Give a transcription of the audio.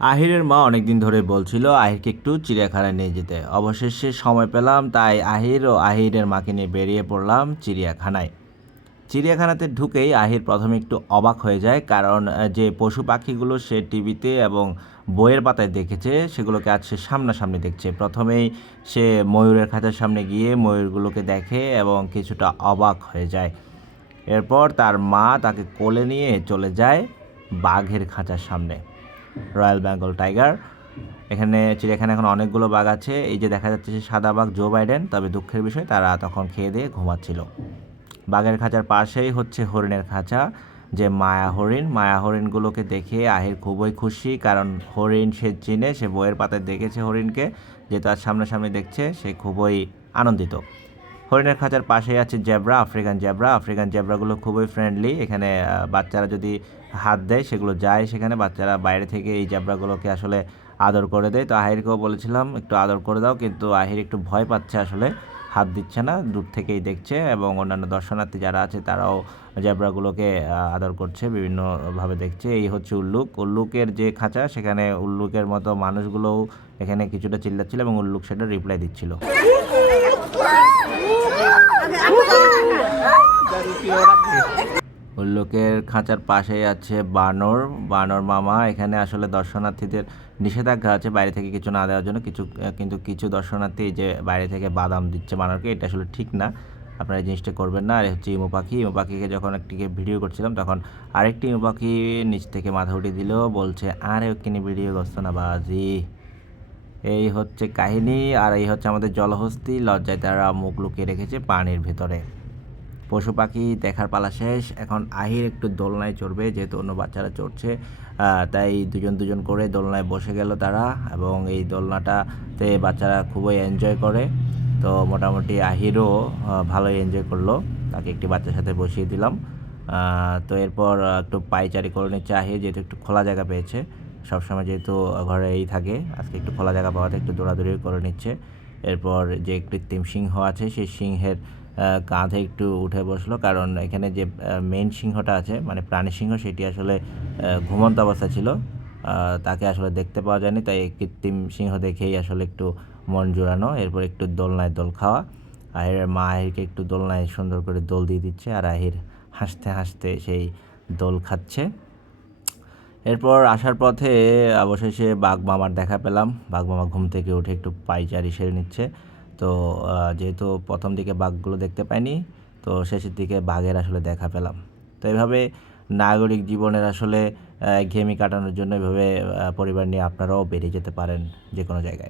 আহিরের মা অনেকদিন ধরে বলছিল আহিরকে একটু চিড়িয়াখানায় নিয়ে যেতে। অবশেষে সময় পেলাম, তাই আহির ও আহিরের মাকে নিয়ে বেরিয়ে পড়লাম চিড়িয়াখানায়। চিড়িয়াখানাতে ঢুকেই আহির প্রথমে একটু অবাক হয়ে যায়, কারণ যে পশু পাখিগুলো সে টিভিতে এবং বইয়ের পাতায় দেখেছে, সেগুলোকে আজ সে সামনাসামনি দেখছে। প্রথমেই সে ময়ূরের খাঁচার সামনে গিয়ে ময়ূরগুলোকে দেখে এবং কিছুটা অবাক হয়ে যায়। এরপর তার মা তাকে কোলে নিয়ে চলে যায় বাঘের খাঁচার সামনে। Royal Bengal tiger. এখানে চিড়িয়াখানা এখন অনেকগুলো বাঘ আছে। এই যে দেখা যাচ্ছে সাদা বাঘ জো বাইডেন, তবে দুঃখের বিষয় তারা তখন খেয়ে দিয়ে ঘুমাচ্ছিল। বাঘের খাঁচার পাশেই হচ্ছে হরিণের খাঁচা, যে মায়া হরিণ। মায়া হরিণগুলোকে দেখে আহির খুবই খুশি, কারণ হরিণ সে চিনে, সে বইয়ের পাতায় দেখেছে হরিণকে, যে তার সামনাসামনি দেখছে, সে খুবই আনন্দিত। হরিণের খাঁচার পাশেই আছে জেব্রা, আফ্রিকান জেব্রা। আফ্রিকান জেব্রাগুলো খুবই ফ্রেন্ডলি এখানে বাচ্চারা যদি হাত দেয়, সেগুলো যায় সেখানে। বাচ্চারা বাইরে থেকে এই জেব্রাগুলোকে আসলে আদর করে দেয়। তো আহিরকেও বলেছিলাম, একটু আদর করে দাও। কিন্তু আহির একটু ভয় পাচ্ছে আসলে, হাত দিচ্ছে না, দূর থেকেই দেখছে এবং অন্যান্য দর্শনার্থী যারা আছে, তারাও জেব্রাগুলোকে আদর করছে, বিভিন্নভাবে দেখছে। এই হচ্ছে উল্লুক। উল্লুকের যে খাঁচা, সেখানে উল্লুকের মতো মানুষগুলোও এখানে কিছুটা চিল্লাচ্ছিল এবং উল্লুক সেটা রিপ্লাই দিচ্ছিল। উল্লুকের খাঁচার পাশেই আছে বানর। বানর মামা, এখানে আসলে দর্শনার্থীদের নিষেধাজ্ঞা আছে বাইরে থেকে কিছু না দেওয়ার জন্য। কিছু কিন্তু কিছু দর্শনার্থী যে বাইরে থেকে বাদাম দিচ্ছে বানরকে, এটা আসলে ঠিক না। আপনারা এই জিনিসটা করবেন না। আর হচ্ছে ইমু পাখি। ইমু পাখিকে যখন একটিকে ভিডিও করছিলাম, তখন আরেকটি ইমু পাখি নিচ থেকে মাথা উঠিয়ে দিল, বলছে, আরে ওখানে ভিডিও করছ না বাজি। এই হচ্ছে কাহিনী, আর এই হচ্ছে আমাদের জলহস্তি। লজ্জায় তারা মুখ লুকিয়ে রেখেছে পানির ভেতরে। পশু পাখি দেখার পালা শেষ। এখন আহির একটু দোলনায় চড়বে, যেহেতু অন্য বাচ্চারা চড়ছে। তাই দুজন দুজন করে দোলনায় বসে গেল তারা, এবং এই দোলনাটাতে বাচ্চারা খুবই এনজয় করে। তো মোটামুটি আহিরও ভালোই এনজয় করল। তাকে একটি বাচ্চার সাথে বসিয়ে দিলাম। তো এরপর একটু পাইচারি করে নিচ্ছে আহির, যেহেতু একটু খোলা জায়গা পেয়েছে। সবসময় যেহেতু ঘরেই থাকে, আজকে একটু খোলা জায়গা পাওয়াতে একটু দৌড়াদৌড়ি করে নিচ্ছে। এরপর যে কৃত্রিম সিংহ আছে, সেই সিংহের কাঁধে একটু উঠে বসল। কারণ এখানে যে মেন সিংহটা আছে মানে প্রাণী সিংহ, সেটি আসলে ঘুমন্ত অবস্থা ছিল। তাকে আসলে দেখতে পাওয়া যায়নি, তাই কৃত্রিম সিংহ দেখেই আসলে একটু মন জোড়ানো। এরপর একটু দোলনায় দোল খাওয়া। আহিরের মা আহিরকে একটু দোলনায় সুন্দর করে দোল দিয়ে দিচ্ছে আর আহির হাসতে হাসতে সেই দোল খাচ্ছে। এরপর আসার পথে অবশেষে বাঘ মামার দেখা পেলাম। বাঘ মামা ঘুম থেকে উঠে একটু পাইচারি সেরে নিচ্ছে। তো যেহেতু প্রথম দিকে বাঘগুলো দেখতে পাইনি, তো শেষের দিকে বাঘের আসলে দেখা পেলাম। তো এইভাবে নাগরিক জীবনের আসলে ঘেমি কাটানোর জন্য এভাবে পরিবার নিয়ে আপনারাও বেরিয়ে যেতে পারেন যে কোনো জায়গায়।